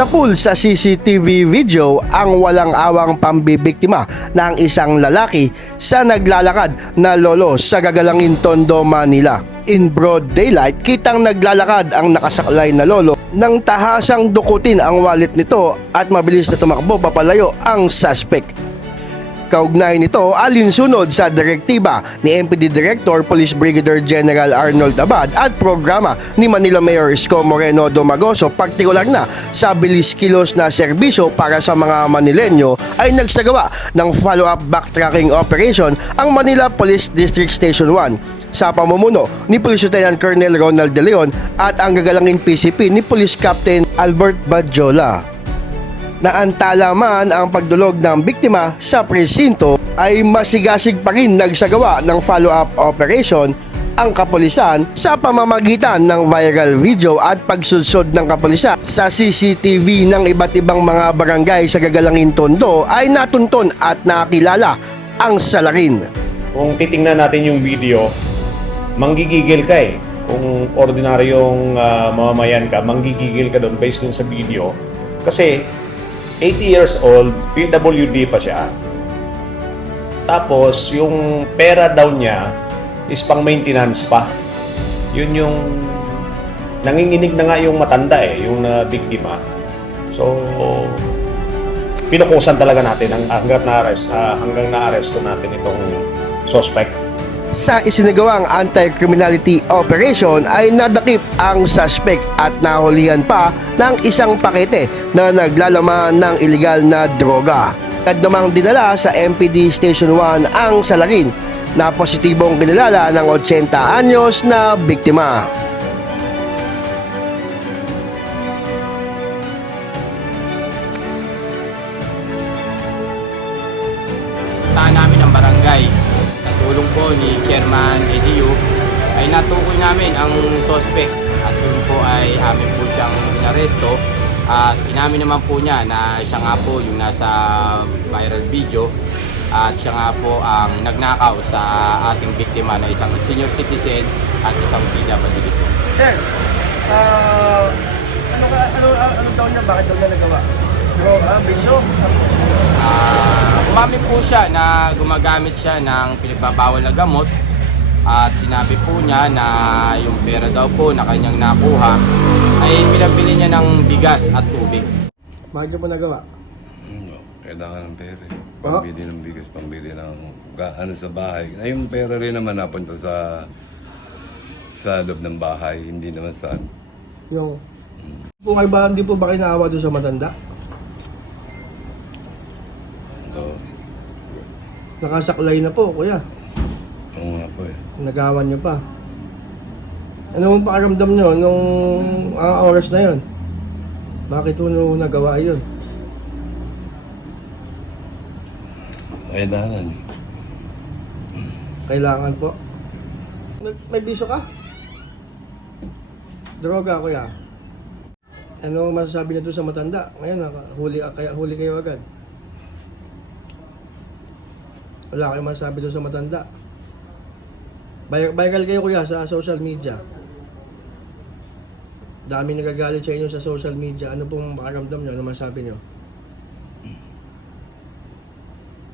Sa pool sa CCTV video ang walang awang pambibiktima ng isang lalaki sa naglalakad na lolo sa Gagalangin Tondo, Manila. In broad daylight, kitang naglalakad ang nakasaklay na lolo nang tahasang dukutin ang wallet nito at mabilis na tumakbo papalayo ang suspect. Kaugnay nito alinsunod sa direktiba ni MPD Director Police Brigadier General Arnold Abad at programa ni Manila Mayor Isko Moreno Domagoso partikular na sa bilis kilos na serbisyo para sa mga Manilenyo ay nagsagawa ng follow-up backtracking operation ang Manila Police District Station 1 sa pamumuno ni Police Lieutenant Colonel Ronald De Leon at ang gagalangin PCP ni Police Captain Albert Badjola. Naantala man ang pagdulog ng biktima sa presinto ay masigasig pa rin nagsagawa ng follow-up operation ang kapulisan sa pamamagitan ng viral video at pagsudsod ng kapulisan sa CCTV ng iba't ibang mga barangay sa Gagalangin Tondo ay natunton at nakilala ang salarin. Kung titingnan natin yung video, manggigigil ka eh. Kung ordinaryong ah, mamamayan ka, manggigigil ka doon based dun sa video. Kasi 80 years old, PWD pa siya. Tapos, yung pera daw niya is pang maintenance pa. Yun yung nanginginig na nga yung matanda eh, yung na biktima. So, pinukusan talaga natin ang hanggang na-arrest, ah, hanggang na-arresto natin itong suspect. Sa isinagawang anti-criminality operation ay nadakip ang suspect at nahulihan pa ng isang pakete na naglalaman ng ilegal na droga. At namang dinala sa MPD Station 1 ang salarin na positibong kinilala ng 80 anyos na biktima. Puntahan namin ang barangay. Sa tulong po ni Chairman Edio ay natukoy namin ang suspect at doon po ay amin po siyang inaresto at inamin naman po niya na siya nga po yung nasa viral video at siya nga po ang nagnakaw sa ating biktima na isang senior citizen at isang PWD po. Sir, uh, ano, ano, ano daw niya? Bakit daw niya nagawa? Droga, bisyo? Ah, umamin po siya na gumagamit siya ng pinagbabawal na gamot at sinabi po niya na yung pera daw po na kanyang nakuha ay pinabili niya ng bigas at tubig. Bakit po nagawa? No, kailangan ng pera. eh. Pambili ng bigas, pambili ng ga- ano sa bahay. Ay, yung pera rin naman napunta sa sa loob ng bahay, hindi naman sa Yung... Po kayo ba, hindi po ba kayo naawa doon sa matanda? Nakasaklay na po, kuya. Oo nga po eh. Nagawan niyo pa. Ano mong pakiramdam niyo nung ah, oras na yon? Bakit po nung nagawa yun? Kailangan. Kailangan po. Nag- May biso ka? Droga, kuya. Ano masasabi na doon sa matanda? Ngayon, huli, kaya huli kayo agad. Wala kayong masasabi doon sa matanda. Viral kayo kuya sa social media. Dami nagagalit sa inyo sa social media. Ano pong makaramdam nyo? Ano masasabi nyo?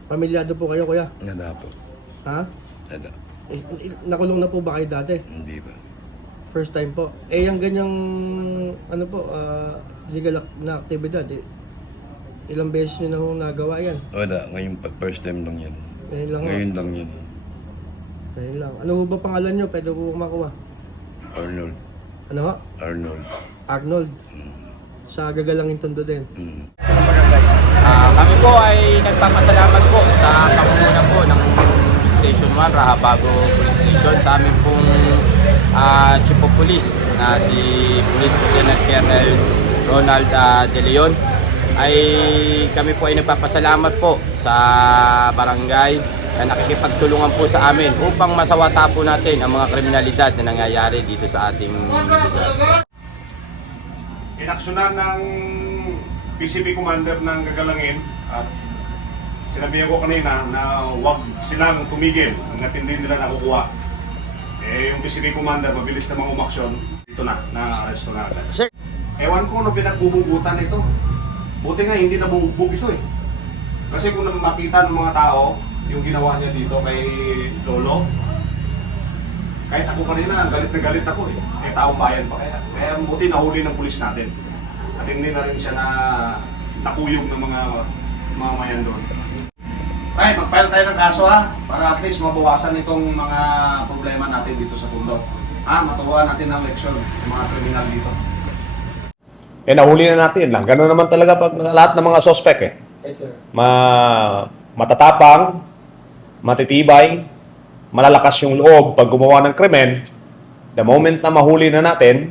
Pamilyado po kayo kuya? Wala po. Ha? Wala. Eh, eh, nakulong na po ba kayo dati? Hindi ba? First time po. Eh, yung ganyang, ano po, ah, legal na aktibidad, eh, ilang beses nyo na hong nagawa yan. Wala. Ngayon pa, first time lang yan. Ngayon lang. Ngayon lang yan. Ngayon lang. Ano ba pangalan nyo? Pwede po makuha. Arnold. Ano ho? Arnold. Arnold. Sa gagalangin tondo din. Mm. Ah, kami po ay nagpapasalamat po sa pangunguna po ng Station 1, Rahabago Police Station sa amin pong ah, Chief of Police na si Police Lieutenant Colonel Ronald ah, De Leon ay kami po ay nagpapasalamat po sa barangay na nakikipagtulungan po sa amin upang masawata po natin ang mga kriminalidad na nangyayari dito sa ating lugar. inaksyonan ng PCP commander ng Gagalangin at sinabihan ko kanina na huwag silang tumigil hanggat hindi nila nakukuha. Eh, yung PCP commander, mabilis namang umaksyon. Ito na, na-arresto na agad. Ewan ko ano pinagbubugutan ito. Buti nga hindi nabubugbog ito eh. Kasi kung makita ng mga tao, yung ginawa niya dito kay Lolo, kahit ako kanina, galit na galit ako eh. Kay taong bayan pa kaya. Kaya buti nahuli ng pulis natin. At hindi na rin siya na nakuyog ng mga mga mayan doon. Ay, mag-file tayo ng kaso ha, para at least mabawasan itong mga problema natin dito sa Tondo. Ha, matuwa natin ang leksyon ng mga kriminal dito. Eh, nahuli na natin lang. Ganun naman talaga pag lahat ng mga sospek eh. Yes, sir. Ma matatapang, matitibay, malalakas yung loob pag gumawa ng krimen. The moment na mahuli na natin,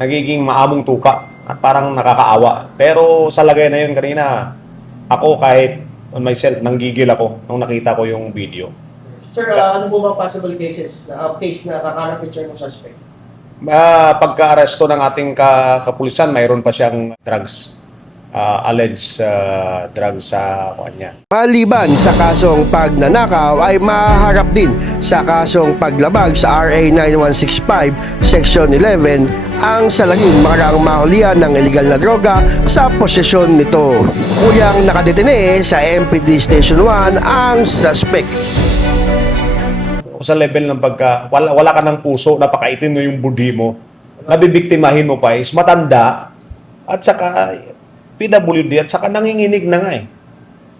nagiging maamong tuka at parang nakakaawa. Pero sa lagay na yun kanina, ako kahit on myself, nanggigil ako nung nakita ko yung video. Sir, ah, ano po ba possible cases na uh, case na kakarapit sir ng suspect? Uh, pagka-aresto ng ating ka kapulisan, mayroon pa siyang drugs. ah, alleged ah, drugs sa kanya. Maliban sa kasong pagnanakaw ay maharap din sa kasong paglabag sa RA 9165 Section 11 ang salaging marang mahulihan ng illegal na droga sa posesyon nito. Kuyang nakadetine sa MPD Station 1 ang suspect. O sa level ng pagka, wala, wala ka ng puso, napakaitim na yung budi mo, nabibiktimahin mo pa is matanda, at saka PWD, at saka nanginginig na nga eh.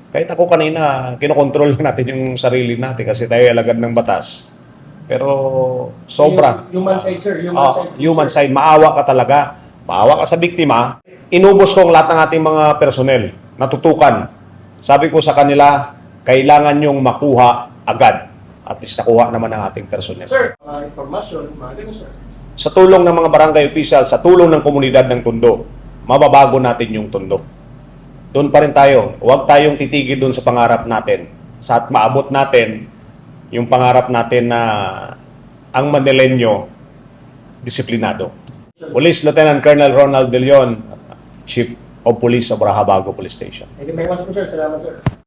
Kahit ako kanina, kinokontrol na natin yung sarili natin kasi tayo alagad ng batas. Pero sobra. Human side, sir. Human Ah, side. human side, maawa ka talaga. Maawa ka sa biktima. Inubos ko ang lahat ng ating mga personnel. Natutukan. Sabi ko sa kanila, kailangan yung makuha agad. At least nakuha naman ang ating personnel. Sir, mga informasyon, mga sir. Sa tulong ng mga barangay official, sa tulong ng komunidad ng Tondo, mababago natin yung Tondo. Doon pa rin tayo. Huwag tayong titigil doon sa pangarap natin. Sa at maabot natin yung pangarap natin na ang Manileño disiplinado. Police Lieutenant Colonel Ronald De Leon, Chief of Police of Rahabago Police Station. Thank you very much sir. Salamat, sir.